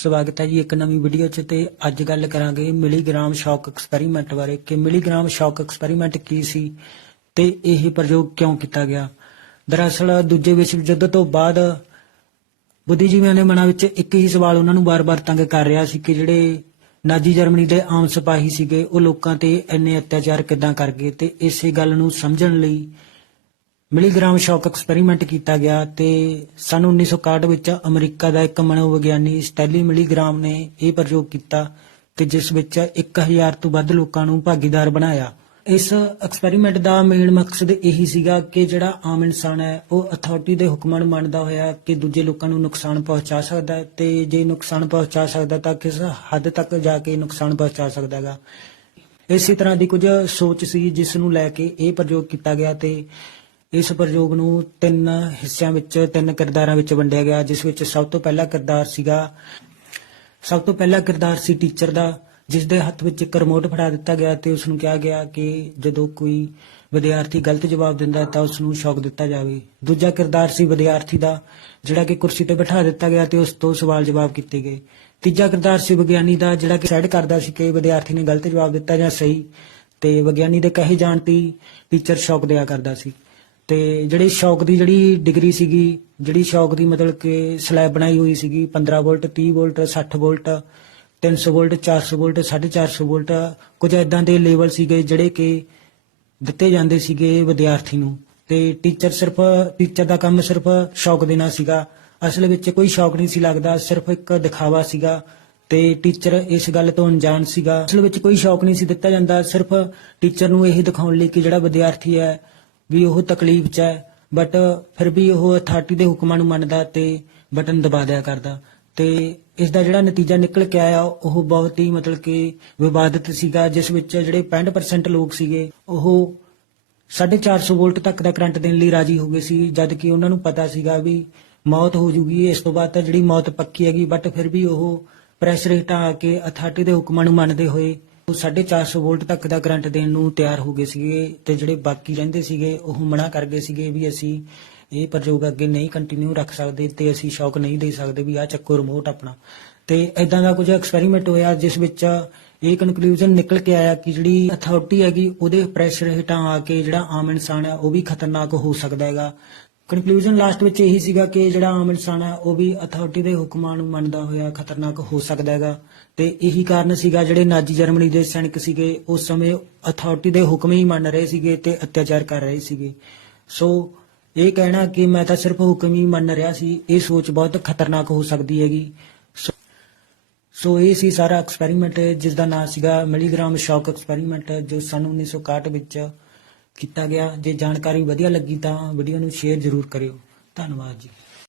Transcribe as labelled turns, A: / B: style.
A: ਸਵਾਗਤ ਹੈ ਜੀ ਇੱਕ ਨਵੀਂ ਵੀਡੀਓ 'ਚ ਤੇ ਅੱਜ ਗੱਲ ਕਰਾਂਗੇ ਮਿਲੀਗ੍ਰਾਮ ਸ਼ੌਕ ਐਕਸਪੈਰੀਮੈਂਟ ਬਾਰੇ ਕਿ ਮਿਲੀਗ੍ਰਾਮ ਸ਼ੌਕ ਐਕਸਪੈਰੀਮੈਂਟ ਕੀ ਸੀ ਤੇ ਇਹ ਪ੍ਰਯੋਗ ਕਿਉਂ ਕੀਤਾ ਗਿਆ। ਦਰਅਸਲ ਦੂਜੇ ਵਿਸ਼ਵ ਯੁੱਧ ਤੋਂ ਬਾਅਦ ਬੁੱਧੀਜੀਵੀਆਂ ਦੇ ਮਨਾਂ ਵਿੱਚ ਇੱਕ ਹੀ ਸਵਾਲ ਉਹਨਾਂ ਨੂੰ ਬਾਰ-ਬਾਰ ਤੰਗ ਕਰ ਰਿਹਾ ਸੀ ਕਿ ਜਿਹੜੇ ਨਾਜੀ ਜਰਮਨੀ ਦੇ ਆਮ ਸਿਪਾਹੀ ਸੀਗੇ ਉਹ ਲੋਕਾਂ ਤੇ ਇੰਨੇ ਅਤਿਆਚਾਰ ਕਿੱਦਾਂ ਕਰ ਗਏ ਤੇ ਇਸੇ ਗੱਲ ਨੂੰ ਸਮਝਣ ਲਈ ਮਿਲੀਗ੍ਰਾਮ ਸ਼ੌਕ ਐਕਸਪੈਰੀਮੈਂਟ ਕੀਤਾ ਗਿਆ ਤੇ ਸਨ 1961 ਵਿੱਚ ਅਮਰੀਕਾ ਦਾ ਇੱਕ ਮਨੋਵਿਗਿਆਨੀ ਸਟੈਲੀ ਮਿਲੀਗ੍ਰਾਮ ਨੇ ਇਹ ਪ੍ਰਯੋਗ ਕੀਤਾ ਤੇ ਜਿਸ ਵਿੱਚ 1000 ਤੋਂ ਵੱਧ ਲੋਕਾਂ ਨੂੰ ਭਾਗੀਦਾਰ ਬਣਾਇਆ। ਇਸ ਐਕਸਪੈਰੀਮੈਂਟ ਦਾ ਮੇਨ ਮਕਸਦ ਇਹੀ ਸੀਗਾ ਕਿ ਜਿਹੜਾ ਆਮ ਇਨਸਾਨ ਹੈ, ਉਹ ਅਥਾਰਟੀ ਦੇ ਹੁਕਮਾਂ ਨੂੰ ਮੰਨਦਾ ਹੋਇਆ ਕਿ ਦੂਜੇ ਲੋਕਾਂ ਨੂੰ ਨੁਕਸਾਨ ਪਹੁੰਚਾ ਸਕਦਾ ਹੈ ਤੇ ਜੇ ਨੁਕਸਾਨ ਪਹੁੰਚਾ ਸਕਦਾ ਤਾਂ ਕਿਸ ਹੱਦ ਤੱਕ ਜਾ ਕੇ ਨੁਕਸਾਨ ਪਹੁੰਚਾ ਸਕਦਾ ਹੈਗਾ। ਇਸੇ ਤਰ੍ਹਾਂ ਦੀ ਕੁਝ ਸੋਚ ਸੀ ਜਿਸ ਨੂੰ ਲੈ ਕੇ ਇਹ ਪ੍ਰਯੋਗ ਕੀਤਾ ਗਿਆ ਤੇ ਇਸ ਪ੍ਰਯੋਗ ਨੂੰ ਤਿੰਨ ਹਿੱਸਿਆਂ ਵਿੱਚ, ਤਿੰਨ ਕਿਰਦਾਰਾਂ ਵਿੱਚ ਵੰਡਿਆ ਗਿਆ, ਜਿਸ ਵਿੱਚ ਸਭ ਤੋਂ ਪਹਿਲਾ ਕਿਰਦਾਰ ਸੀਗਾ, ਸਭ ਤੋਂ ਪਹਿਲਾ ਕਿਰਦਾਰ ਸੀ ਟੀਚਰ ਦਾ ਜਿਸ ਦੇ ਹੱਥ ਵਿੱਚ ਇੱਕ ਰਿਮੋਟ ਫੜਾ ਦਿੱਤਾ ਗਿਆ ਤੇ ਉਸ ਨੂੰ ਕਿਹਾ ਗਿਆ ਕਿ ਜਦੋਂ ਕੋਈ ਵਿਦਿਆਰਥੀ ਗਲਤ ਜਵਾਬ ਦਿੰਦਾ ਤਾਂ ਉਸ ਨੂੰ ਸ਼ੌਕ ਦਿੱਤਾ ਜਾਵੇ। ਦੂਜਾ ਕਿਰਦਾਰ ਸੀ ਵਿਦਿਆਰਥੀ ਦਾ, ਜਿਹੜਾ ਕਿ ਕੁਰਸੀ ਤੇ ਬਿਠਾ ਦਿੱਤਾ ਗਿਆ ਤੇ ਉਸ ਤੋਂ ਸਵਾਲ ਜਵਾਬ ਕੀਤੇ ਗਏ। ਤੀਜਾ ਕਿਰਦਾਰ ਸੀ ਵਿਗਿਆਨੀ ਦਾ, ਜਿਹੜਾ ਕਿ ਸਾਈਡ ਕਰਦਾ ਸੀ ਕਿ ਵਿਦਿਆਰਥੀ ਨੇ ਗਲਤ ਜਵਾਬ ਦਿੱਤਾ ਜਾਂ ਸਹੀ, ਤੇ ਵਿਗਿਆਨੀ ਦੇ ਕਹੇ ਜਾਣ ਤੇ ਟੀਚਰ ਸ਼ੌਕ ਦਿਆ ਕਰਦਾ ਸੀ। ਤੇ ਜਿਹੜੀ ਸ਼ੌਕ ਦੀ ਜਿਹੜੀ ਡਿਗਰੀ ਸੀਗੀ, ਜਿਹੜੀ ਸ਼ੌਕ ਦੀ ਮਤਲਬ ਕਿ ਸਲੈਬ ਬਣਾਈ ਹੋਈ ਸੀਗੀ 15 volt 30 volt 60 volt 300 volt 400 volt 450 volt, ਕੁਝ ਐਦਾਂ ਦੇ ਲੈਵਲ ਸੀਗੇ ਜਿਹੜੇ ਕਿ ਦਿੱਤੇ ਜਾਂਦੇ ਸੀਗੇ ਵਿਦਿਆਰਥੀ ਨੂੰ। ਤੇ ਟੀਚਰ ਸਿਰਫ, ਟੀਚਰ ਦਾ ਕੰਮ ਸਿਰਫ ਸ਼ੌਕ ਦੇਣਾ ਸੀਗਾ। ਅਸਲ ਵਿੱਚ ਕੋਈ ਸ਼ੌਕ ਨਹੀਂ ਸੀ ਲੱਗਦਾ, ਸਿਰਫ ਇੱਕ ਦਿਖਾਵਾ ਸੀਗਾ ਤੇ ਟੀਚਰ ਇਸ ਗੱਲ ਤੋਂ ਅਣਜਾਣ ਸੀਗਾ। ਅਸਲ ਵਿੱਚ ਕੋਈ ਸ਼ੌਕ ਨਹੀਂ ਸੀ ਦਿੱਤਾ ਜਾਂਦਾ, ਸਿਰਫ ਟੀਚਰ ਨੂੰ ਇਹ ਦਿਖਾਉਣ ਲਈ ਕਿ ਜਿਹੜਾ ਵਿਦਿਆਰਥੀ ਹੈ ਵੀ ਉਹ ਤਕਲੀਫ 'ਚ ਹੈ ਬਟ ਫਿਰ ਵੀ ਉਹ ਅਥਾਰਟੀ ਦੇ ਹੁਕਮਾਂ ਨੂੰ ਮੰਨਦਾ ਤੇ ਬਟਨ ਦਬਾ ਦਿਆ ਕਰਦਾ। ਤੇ ਇਸ ਦਾ ਜਿਹੜਾ ਨਤੀਜਾ ਨਿਕਲ ਕੇ ਆਇਆ, ਉਹ ਬਹੁਤ ਹੀ ਮਤਲਬ ਕਿ ਵਿਵਾਦਿਤ ਸੀਗਾ, ਜਿਸ ਵਿੱਚ ਜਿਹੜੇ 65% ਲੋਕ ਸੀਗੇ, ਉਹ 450 ਵੋਲਟ ਤੱਕ ਦਾ ਕਰੰਟ ਦੇਣ ਲਈ ਰਾਜੀ ਹੋ ਗਏ ਸੀ, ਜਦ ਕਿ ਉਹਨਾਂ ਨੂੰ ਪਤਾ ਸੀਗਾ ਵੀ ਮੌਤ ਹੋ ਜੂਗੀ, ਇਸ ਤੋਂ ਬਾਅਦ ਤਾਂ ਜਿਹੜੀ ਮੌਤ ਪੱਕੀ ਹੈਗੀ ਬਟ ਫਿਰ ਵੀ ਉਹ ਪ੍ਰੈਸ਼ਰ ਹਟਾ ਕੇ ਅਥਾਰਟੀ ਦੇ ਹੁਕਮਾਂ ਨੂੰ ਮੰਨਦੇ ਹੋਏ 450 ਵੋਲਟ ਤੱਕ ਦਾ ਕਰੰਟ ਦੇਣ ਨੂੰ ਤਿਆਰ ਹੋ ਗਏ ਸੀਗੇ ਤੇ ਜਿਹੜੇ ਬਾਕੀ ਰਹਿੰਦੇ ਸੀਗੇ, ਉਹ ਮਨਾ ਕਰ ਗਏ ਸੀਗੇ ਵੀ ਅਸੀਂ ਇਹ ਪ੍ਰਯੋਗ ਅੱਗੇ ਨਹੀਂ ਕੰਟੀਨਿਊ ਰੱਖ ਸਕਦੇ ਤੇ ਅਸੀਂ ਸ਼ੌਕ ਨਹੀਂ ਦੇ ਸਕਦੇ ਵੀ ਆ ਚੱਕੋ ਰਿਮੋਟ ਆਪਣਾ। ਤੇ ਐਦਾਂ ਦਾ ਕੁਝ ਐਕਸਪੈਰੀਮੈਂਟ ਹੋਇਆ ਜਿਸ ਵਿੱਚ ਇਹ ਕਨਕਲੂਜਨ ਨਿਕਲ ਕੇ ਆਇਆ ਕਿ ਜਿਹੜੀ ਅਥਾਰਟੀ ਹੈਗੀ, ਉਹਦੇ ਪ੍ਰੈਸ਼ਰ ਹੇਠਾਂ ਆ ਕੇ ਜਿਹੜਾ ਆਮ ਇਨਸਾਨ ਹੈ, ਉਹ ਵੀ ਖਤਰਨਾਕ ਹੋ ਸਕਦਾ ਹੈਗਾ। ਕਨਕਲੂਜਨ ਲਾਸਟ ਵਿੱਚ ਇਹੀ ਸੀਗਾ ਕਿ ਜਿਹੜਾ ਆਮ ਇਨਸਾਨ ਹੈ, ਉਹ ਵੀ ਅਥਾਰਟੀ ਦੇ ਹੁਕਮਾਂ ਨੂੰ ਮੰਨਦਾ ਹੋਇਆ ਖਤਰਨਾਕ ਹੋ ਸਕਦਾ ਹੈਗਾ। ਤੇ ਇਹੀ ਕਾਰਨ ਸੀਗਾ ਜਿਹੜੇ ਨਾਜੀ ਜਰਮਨੀ ਦੇ ਸੈਨਿਕ ਸੀਗੇ, ਉਸ ਸਮੇਂ ਅਥਾਰਟੀ ਦੇ ਹੁਕਮ ਹੀ ਮੰਨ ਰਹੇ ਸੀਗੇ ਤੇ ਅਤਿਆਚਾਰ ਕਰ ਰਹੇ ਸੀਗੇ। ਸੋ ਇਹ ਕਹਿਣਾ ਕਿ ਮੈਂ ਤਾਂ ਸਿਰਫ ਹੁਕਮ ਹੀ ਮੰਨ ਰਿਹਾ ਸੀ, ਇਹ ਸੋਚ ਬਹੁਤ ਖਤਰਨਾਕ ਹੋ ਸਕਦੀ ਹੈਗੀ। ਸੋ- ਇਹ ਸੀ ਸਾਰਾ ਐਕਸਪੈਰੀਮੈਂਟ ਜਿਸ ਦਾ ਨਾਮ ਸੀਗਾ ਮਿਲੀਗ੍ਰਾਮ ਸ਼ੌਕ ਐਕਸਪੈਰੀਮੈਂਟ ਜੋ ਸਨ 1961 ਵਿੱਚ ਕੀਤਾ ਗਿਆ। ਜੇ ਜਾਣਕਾਰੀ ਵਧੀਆ ਲੱਗੀ ਤਾਂ ਵੀਡੀਓ ਨੂੰ ਸ਼ੇਅਰ ਜ਼ਰੂਰ ਕਰਿਓ। ਧੰਨਵਾਦ ਜੀ।